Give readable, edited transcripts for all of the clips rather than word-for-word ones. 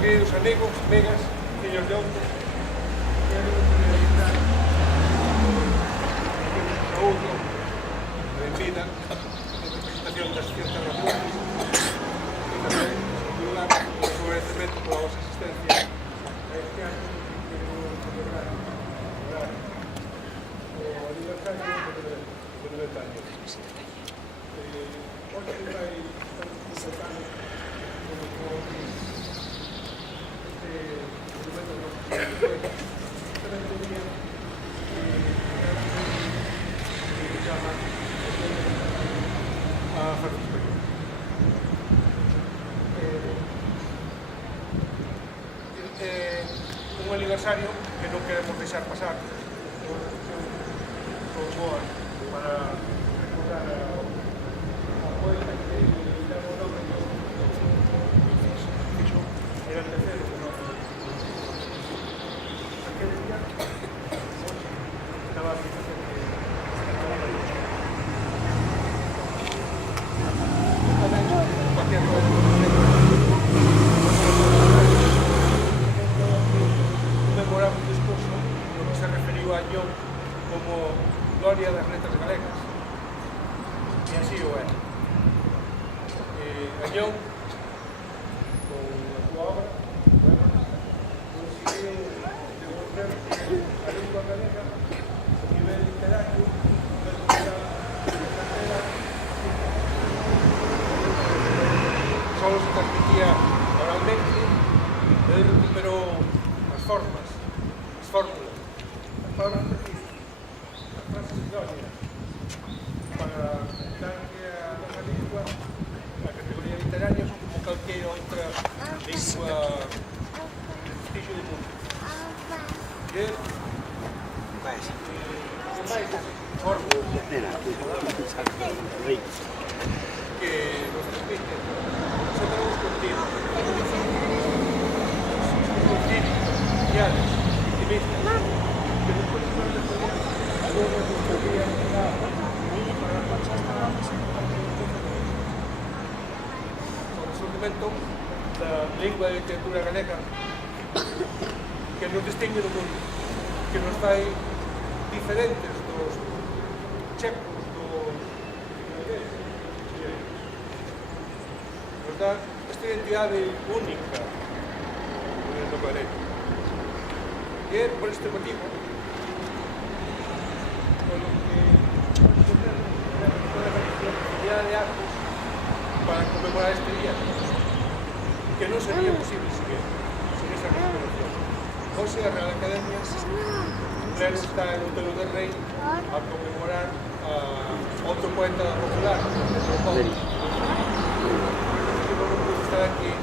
Queridos amigos, amigas, fillos de onde, saúde, benvida, en representación da Asociación Terramundo, e tamén, en lugar, o agradecemento pola vosa asistencia a este acto que queremos celebrar o aniversario de 90 años. Hoxe vai estar como un aniversario que non queremos deixar pasar con boa para recordar a poeta que damos o nome era el tercero que non aquel día estaba a situación que estaba la lucha cualquier memorable un discurso no que se referiu a Añón como gloria das letras galegas e así o é. Añón con a súa obra conseguiu demostrar que a lingua galega a nivel literario solo se transmitía oralmente. Él recuperou as formas, as fórmulas, as palabras precisas, as frases idóneas para dar que a nosa lingua, a categoría literaria, son como calquera outra lingua de prestigio do mundo. E máis fórmulas que nos transmiten son novos contidos, reales, optimistas, que después son de poder algunas utopías para la o resurgimento da lingua e literatura galega que nos distingue do mundo, que nos fai diferentes dos checos, dos irlandeses, nos dá esta identidade única no planeta. E é por este motivo por lo que vamos a tener una cantidad de actos para conmemorar este día que non sería posible sin esa recuperación. Hoxe a Real Academia Claro está en Hotel del Rei a conmemorar a outro poeta popular, Pedro Paulo. Non pude estar aquí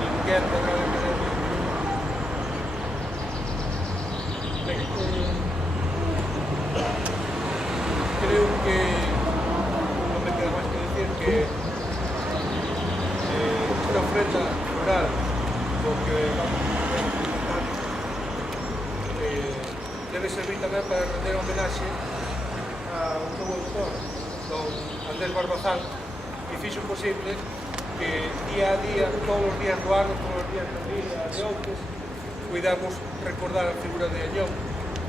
ninguén da Real Academia. Creo que non me queda máis que decir que esta ofrenda floral porque vamos a debe servir tamén para render homenaxe a un novo autor, don Andrés Barbazán, que fixo posible que día a día, todos os días do ano, todos os días da vida de outros, cuidamos recordar a figura de Añón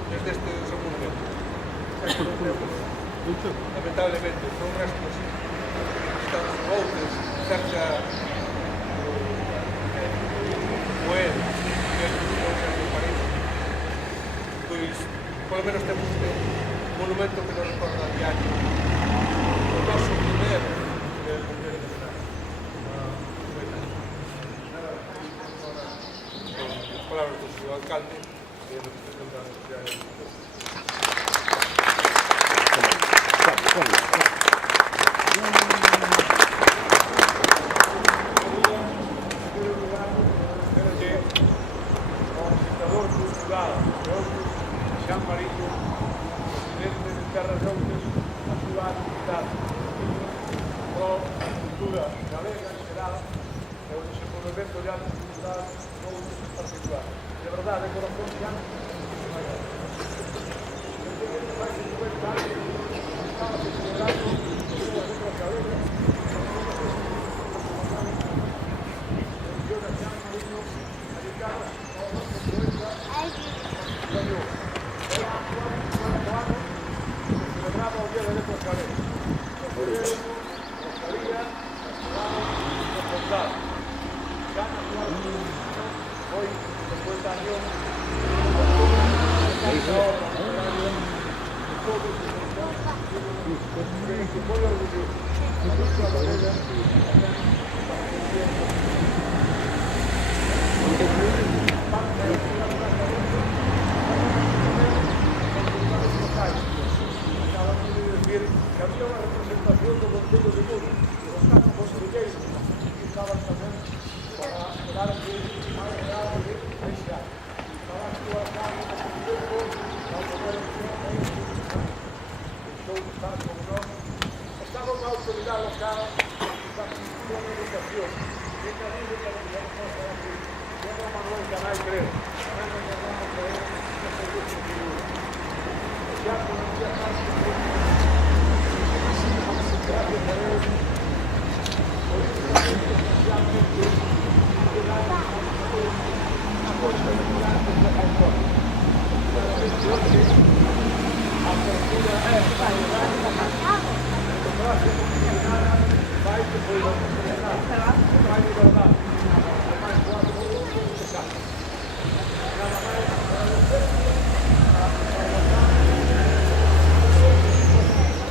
desde este seu monumento. Lamentablemente, son restos están outros cerca Moel, que é o París. Pois, polo menos temos este monumento que nos recorda a diario o noso primer de as palabras do seu alcalde e a representación da cidade de Vigo. Xan Mariño, presidente de Terras Outas, a súa cultura galega en xeral e o desenvolvemento de altas comunidades noutros en particular. De verdade, de corazón, xa non se vai a ver. Vai se cuenta, estaba se celebrando as letras galegas, dedicadas ao noso poeta Gallo. Era actual 4 anos que celebraba o Día de Letras Galegas. Rosalía, Castelao, Portal. Ya na actual foi o poeta Añón, que foi orgulloso. A música galega acaban de decir que había unha representación do Concello de Muro, dos casos conselleiros que estaban tamén para dar que máis real de ese ano. Estaban actuando no tempo ao poder deixou de estar con nós. Estaba unha autoridade local da institución de educación que cariño para que non posa aquí. Era Manuel Canal, creo. Tamén nos llamamos a él que se dice figura. Ya conocía tanto gracias a él, especialmente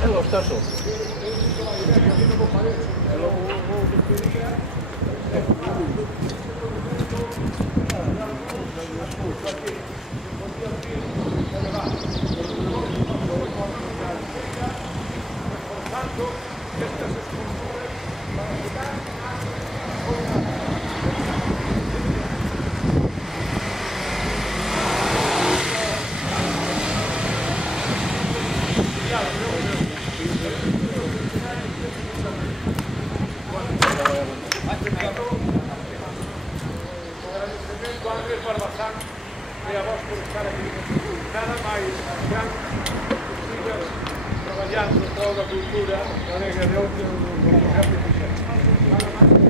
É gostoso. e a vos por estar aquí. Nada máis, gran que sigas traballando toda a cultura galega de outro proxecto que xa. Nada máis que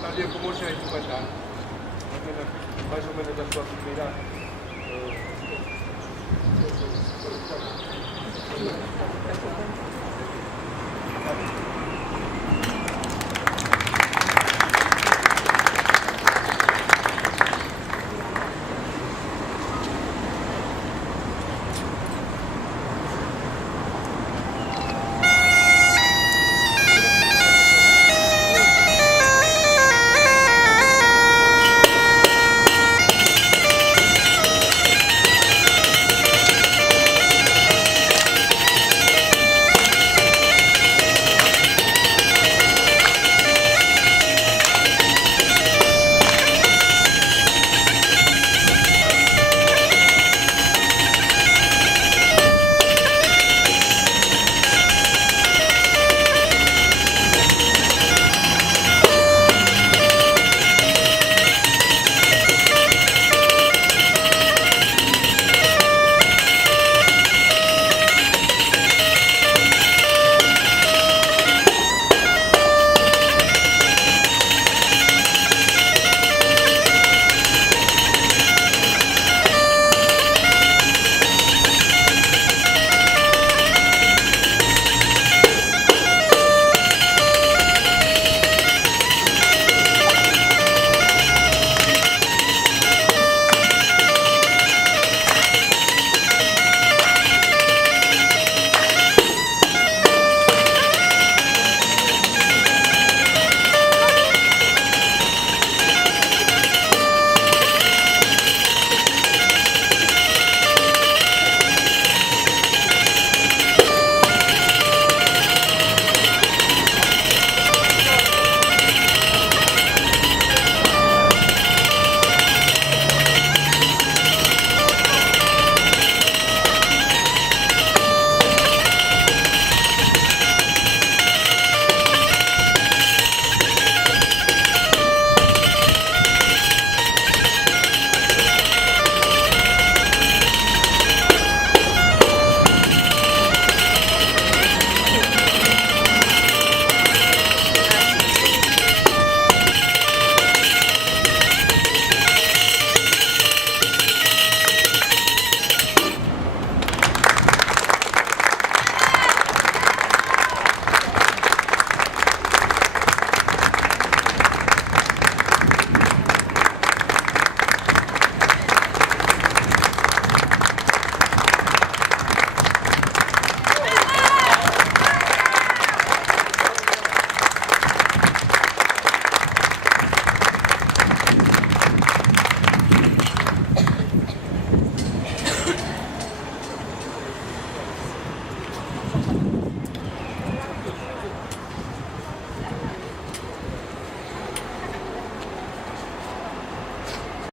Tal y como se ha hecho pasar, más o menos la sua actividad.